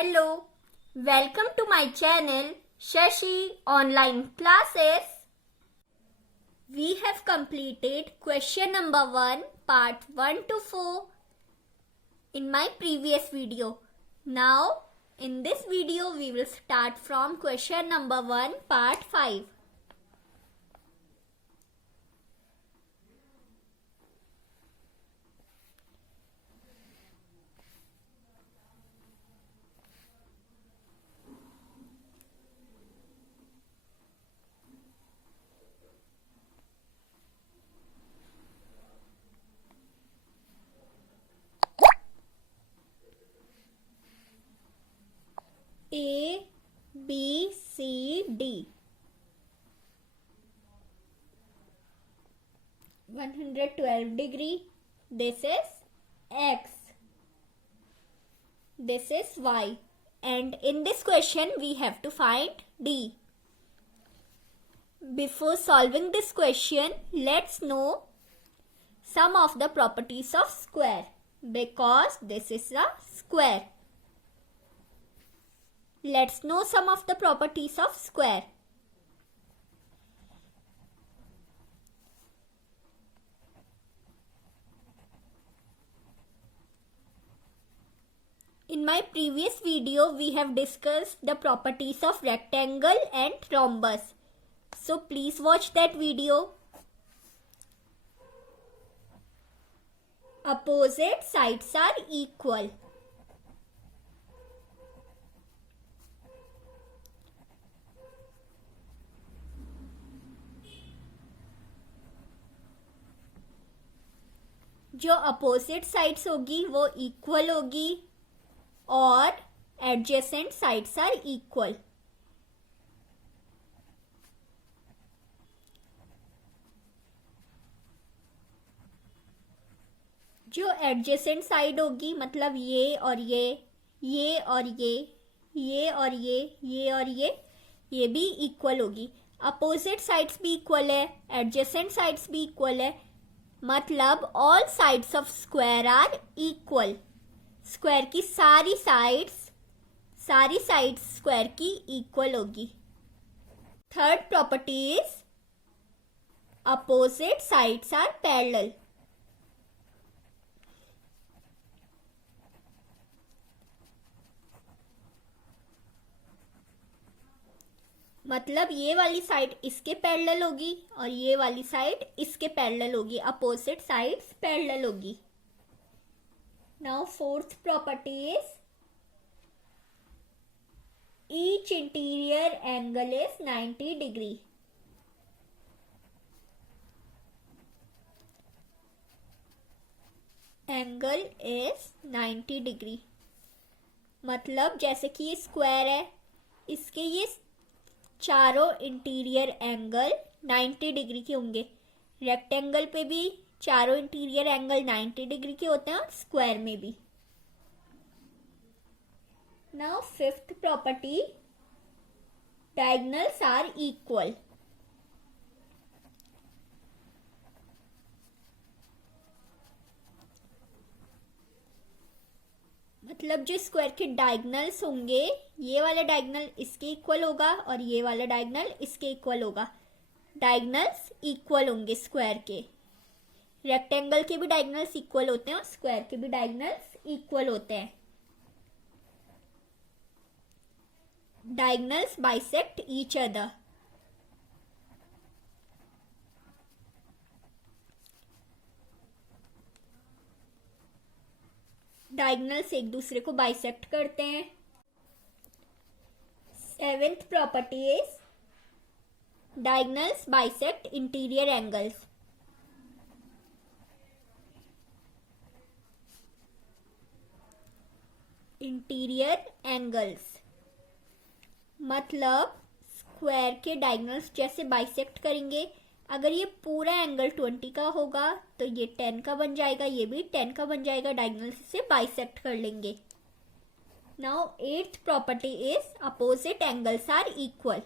Hello, welcome to my channel Shashi Online Classes. We have completed question number 1, part 1 to 4 in my previous video. Now, in this video, we will start from question number 1, part 5. A, B, C, D. 112 degree. This is X. This is Y. And in this question, we have to find D. Before solving this question, let's know some of the properties of square. Because this is a square. Let's know some of the properties of square. In my previous video, we have discussed the properties of rectangle and rhombus. So please watch that video. Opposite sides are equal. जो opposite sides होगी वो equal होगी और adjacent sides are equal. जो adjacent side होगी मतलब ये और ये और ये और ये और ये भी इक्वल होगी. अपोजिट साइड्स भी इक्वल है, एडजेसेंट साइड्स भी इक्वल है, मतलब all sides of square are equal. Square की सारी साइड्स स्क्वायर की इक्वल होगी. Third property is opposite sides are parallel. मतलब ये वाली साइड इसके पैरेलल होगी और ये वाली साइड इसके पैरेलल होगी. अपोजिट साइड्स पैरेलल होगी. Now fourth property is each interior angle is 90 degree. Angle is 90 degree मतलब जैसे कि ये स्क्वायर है, इसके ये चारों इंटीरियर एंगल 90 डिग्री के होंगे. रेक्टेंगल पे भी चारों इंटीरियर एंगल 90 डिग्री के होते हैं और स्क्वायर में भी. Now fifth property, diagonals are equal. मतलब जो स्क्वायर के डायगोनल्स होंगे, ये वाला डायगोनल इसके इक्वल होगा और ये वाला डायगोनल इसके इक्वल होगा. डायगोनल्स इक्वल होंगे स्क्वायर के. रेक्टेंगल के भी डायगोनल्स इक्वल होते हैं और स्क्वायर के भी डायगोनल्स इक्वल होते हैं. Diagonals bisect each other. Diagonals एक दूसरे को बाइसेक्ट करते हैं. Seventh property is diagonals bisect interior angles. Interior angles मतलब स्क्वायर के डायगोनल्स जैसे बाइसेक्ट करेंगे. अगर ये पूरा एंगल 20 का होगा तो ये 10 का बन जाएगा, ये भी 10 का बन जाएगा. डायगोनल्स से बाइसेक्ट कर लेंगे. Now eighth property is opposite angles are equal.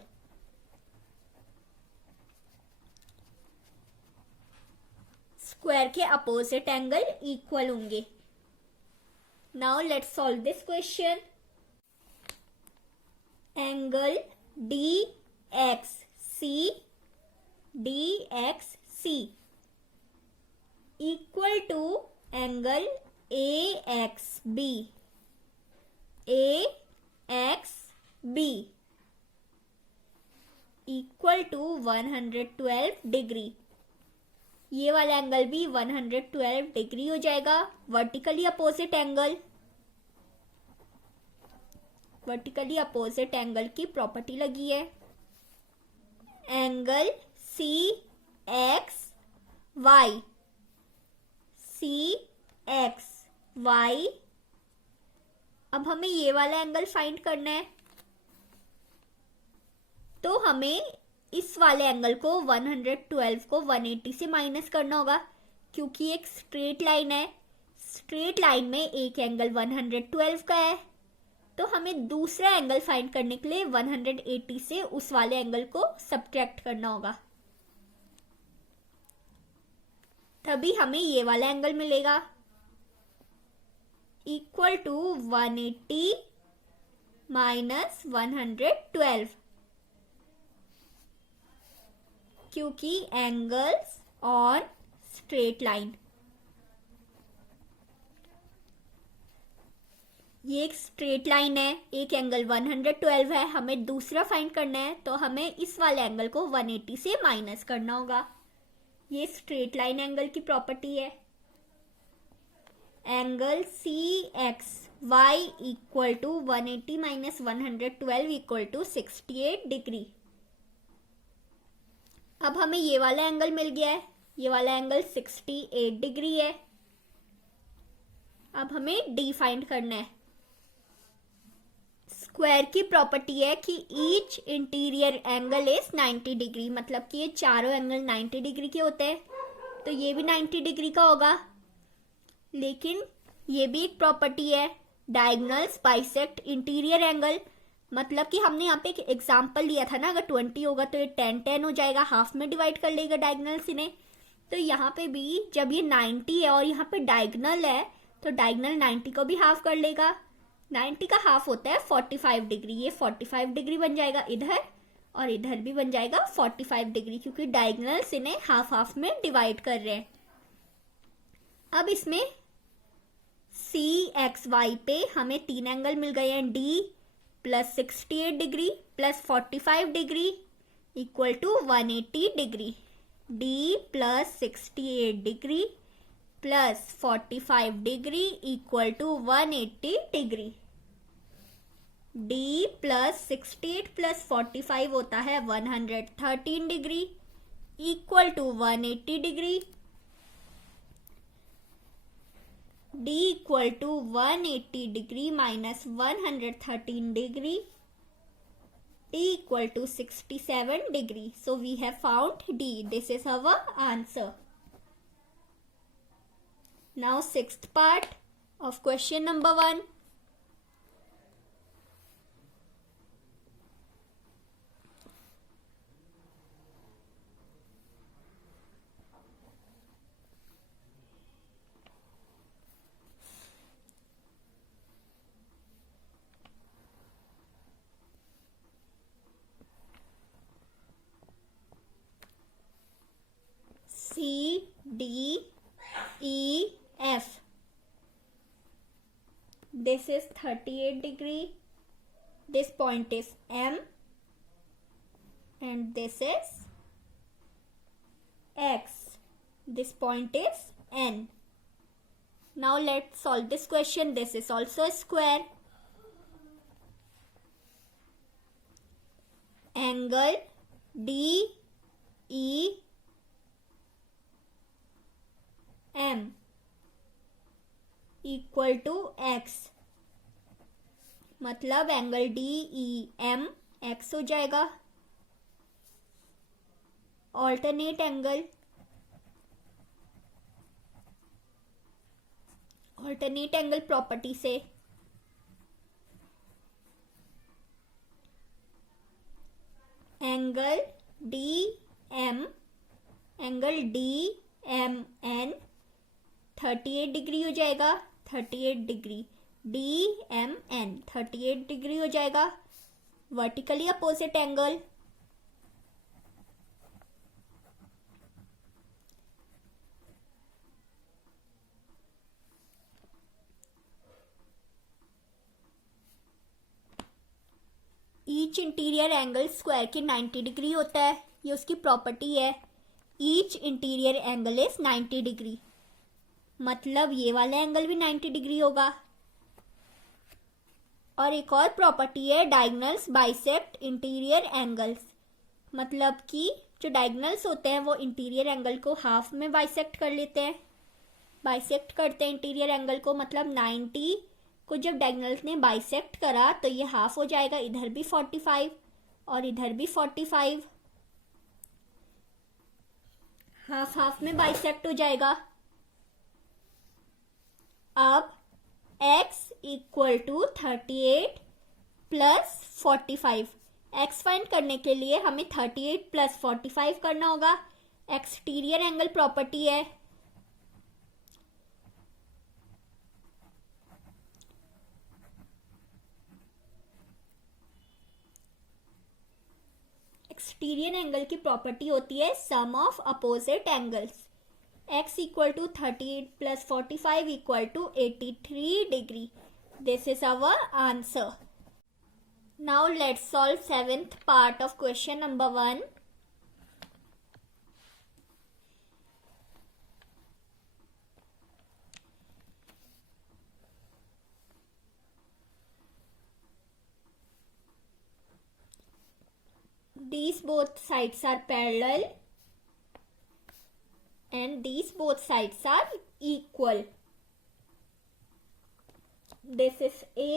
Square के अपोजिट एंगल इक्वल होंगे. Now let's solve this question. Angle DXC equal to angle AXB equal to 112 degree. ये वाला एंगल भी 112 डिग्री हो जाएगा। वर्टिकली अपोजिट एंगल की property लगी है। एंगल CXY अब हमें ये वाला एंगल फाइंड करना है, तो हमें इस वाले एंगल को 112 को 180 से माइनस करना होगा, क्योंकि एक स्ट्रेट लाइन है। स्ट्रेट लाइन में एक एंगल 112 का है, तो हमें दूसरा एंगल फाइंड करने के लिए 180 से उस वाले एंगल को सब्ट्रैक्ट करना होगा, तभी हमें ये वाला एंगल मिलेगा। इक्वल टू 180 माइनस 112, क्योंकि एंगल्स ऑन स्ट्रेट लाइन, ये एक स्ट्रेट लाइन है, एक एंगल 112 है, हमें दूसरा फाइंड करना है, तो हमें इस वाले एंगल को 180 से माइनस करना होगा। ये स्ट्रेट लाइन एंगल की प्रॉपर्टी है। Angle CXY equal to 180 minus 112 equal to 68 degree. अब हमें ये वाला एंगल मिल गया है, ये वाला एंगल 68 डिग्री है। अब हमें D फाइंड करना है। स्क्वायर की प्रॉपर्टी है कि each interior angle is 90 degree, मतलब कि ये चारों एंगल 90 डिग्री के होते हैं, तो ये भी 90 डिग्री का होगा। लेकिन ये भी एक प्रॉपर्टी है, डायगोनल्स बाइसेक्ट इंटीरियर एंगल, मतलब कि हमने यहाँ पे एक एग्जाम्पल लिया था ना, अगर 20 होगा तो ये 10 हो जाएगा, हाफ में डिवाइड कर लेगा डायगोनल्स इन्हें। तो यहाँ पे भी जब ये 90 है और यहाँ पे डायगोनल है, तो डायगोनल 90 को भी हाफ कर लेगा। 90 का हाफ होता है 45 डिग्री, ये 45 डिग्री बन जाएगा इधर, और इधर भी बन जाएगा 45 डिग्री, क्योंकि डायगोनल्स इन्हें हाफ हाफ में डिवाइड कर रहे हैं। अब इसमें CXY पे हमें तीन एंगल मिल गए हैं, D plus 68 degree plus 45 degree equal to 180 degree. D plus 68 degree plus 45 degree equal to 180 degree. D plus 68 plus 45 होता है 113 degree equal to 180 degree. D equal to 180 degree minus 113 degree, D equal to 67 degree. So we have found D. This is our answer. Now sixth part of question number 1. C, D, E, F. This is 38 degree. This point is M. And this is X. This point is N. Now let's solve this question. This is also a square. Angle DEM equal to X, मतलब angle DEM X हो जाएगा. Alternate angle property से angle DMN 38 degree हो जाएगा. 38 degree DMN 38 degree हो जाएगा. vertically opposite angle. Each interior angle square के 90 degree होता है, ये उसकी प्रॉपर्टी है. Each interior angle is 90 degree, मतलब ये वाला एंगल भी 90 डिग्री होगा. और एक और प्रॉपर्टी है डायगोनल्स बाइसेक्ट इंटीरियर एंगल्स, मतलब कि जो डायगोनल्स होते हैं वो इंटीरियर एंगल को हाफ में बाइसेक्ट कर लेते हैं. बाइसेक्ट करते हैं इंटीरियर एंगल को, मतलब 90 को जब डायगोनल्स ने बाइसेक्ट करा तो ये हाफ हो जाएगा. इधर भी 45 और इधर भी 45, हाफ हाफ में बाइसेक्ट हो जाएगा. अब x equal to 38 plus 45. x find करने के लिए हमें 38 प्लस 45 करना होगा. एक्सटीरियर एंगल प्रॉपर्टी है. एक्सटीरियर एंगल की प्रॉपर्टी होती है sum of opposite angles. x equal to 38 plus 45 equal to 83 degree. This is our answer. Now let's solve 7th part of question number 1. These both sides are parallel and these both sides are equal. This is A,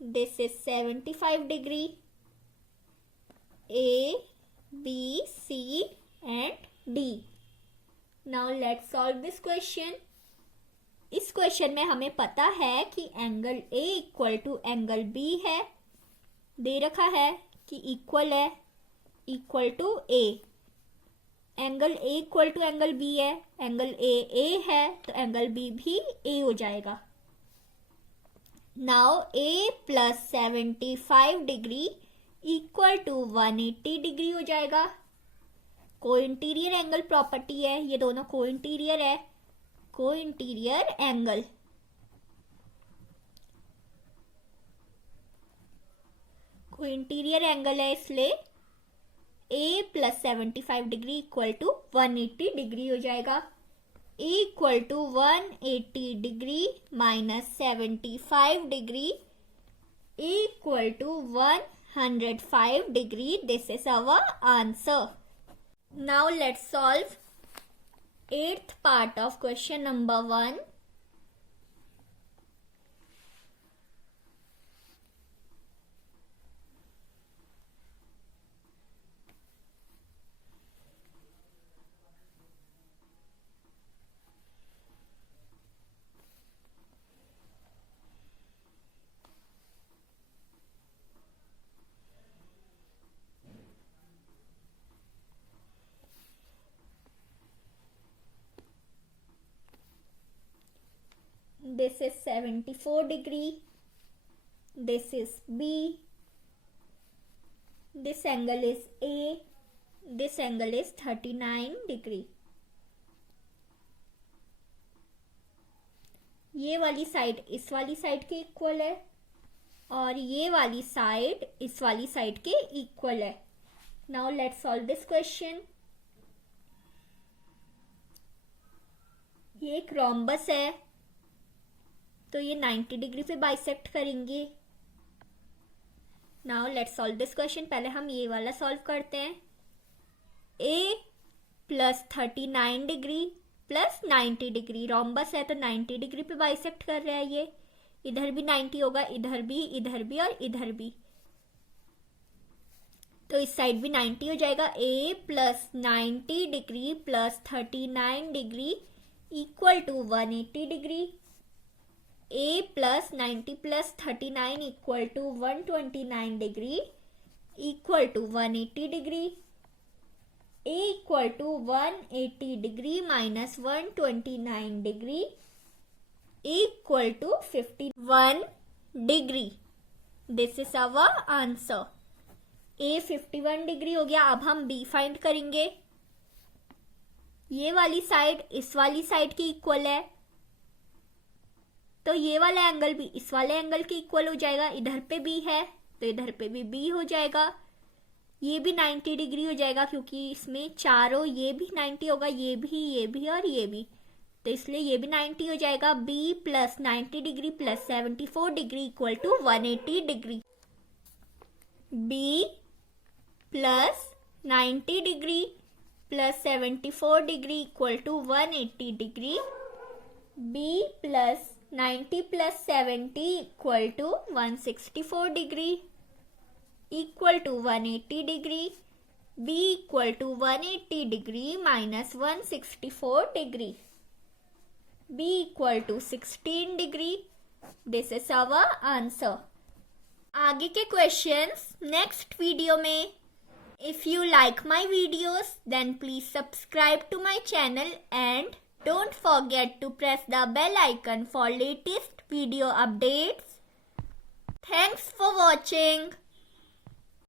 this is 75 degree. A, B, C and D. Now let's solve this question. इस question में हमें पता है कि angle A equal to angle B है, दे रखा है कि इक्वल है, equal to A. Angle A equal to angle B है, एंगल A है तो एंगल B भी A हो जाएगा. Now A plus 75 degree equal to 180 degree हो जाएगा. को इंटीरियर एंगल प्रॉपर्टी है, ये दोनों को इंटीरियर है. Co interior angle, co interior angle है, इसलिए A plus 75 degree equal to 180 degree हो जाएगा. A equal to 180 degree minus 75 degree equal to 105 degree. This is our answer. Now let's solve 8th part of question number 1. This is 74 degree. This is B. This angle is A. This angle is 39 degree. ये वाली side इस वाली side के equal है और ये वाली side इस वाली साइड के इक्वल है. Now let's solve this question. ये एक रोम्बस है तो ये 90 डिग्री पे बाइसेक्ट करेंगे. Now let's solve this question. पहले हम ये वाला सॉल्व करते हैं. A plus 39 degree plus 90 degree, rhombus है तो 90 डिग्री पे बाइसेक्ट कर रहा है. ये इधर भी 90 होगा, इधर भी और इधर भी, तो इस साइड भी 90 हो जाएगा. A plus 90 degree plus 39 degree equal to 180 degree. A plus 90 plus 39 equal to 129 degree equal to 180 degree. A equal to 180 degree minus 129 degree equal to 51 degree. This is our answer. A 51 degree हो गया। अब हम B find करेंगे। ये वाली side इस वाली side की इक्वल है, तो ये वाला एंगल भी इस वाले एंगल के इक्वल हो जाएगा। इधर पे बी है तो इधर पे भी बी हो जाएगा। ये भी 90 डिग्री हो जाएगा क्योंकि इसमें चारों, ये भी 90 होगा, ये भी और ये भी, तो इसलिए ये भी 90 हो जाएगा। B plus 90 degree plus 74 degree equal to 180 degree. B plus 90 degree plus 74 degree equal to 180 degree. B plus 90 plus 70 equal to 164 degree equal to 180 degree. B equal to 180 degree minus 164 degree. B equal to 16 degree. This is our answer. आगे के questions next video में। If you like my videos, then please subscribe to my channel and don't forget to press the bell icon for latest video updates. Thanks for watching.